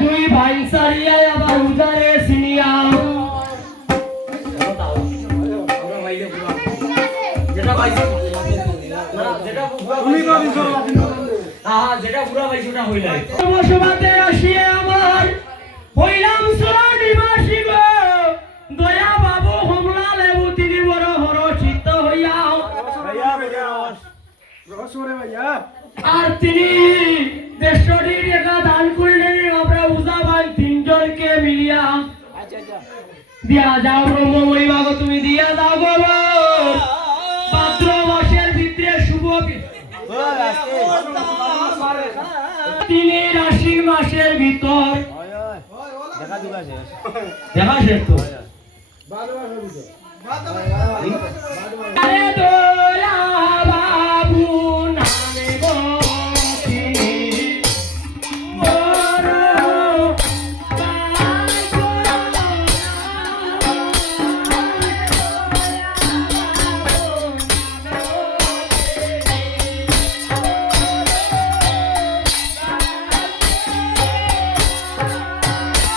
দুই ভাই সারিয়া আবার উদারে সিনিয়া যেটা পাইছো না যেটা তুমি তো দিছো হ্যাঁ যেটা পুরো পাইছো ওটা হইলাই বসবাতে আসিয়ে আমার হইলাম সুরা নিবাসী গো দয়া বাবু হোমলা লেবু তিনি বড় হরচিত হইয়া ভাইয়া ভাইয়া রহস্যরে ভাইয়া আর তিনি দেশটি টাকা দান করলেন আমরা উজাবান তিনজনকে মিলিয়া আচ্ছা আচ্ছা দিয়া যাও ব্রহ্মময়ী বাবা তুমি দিয়া দাও বাবা ভাদ্র মাসের ভিতরে শুভ তিনি আশ্বিন মাসের ভিতর দেখা শেষ তো আরে দোলা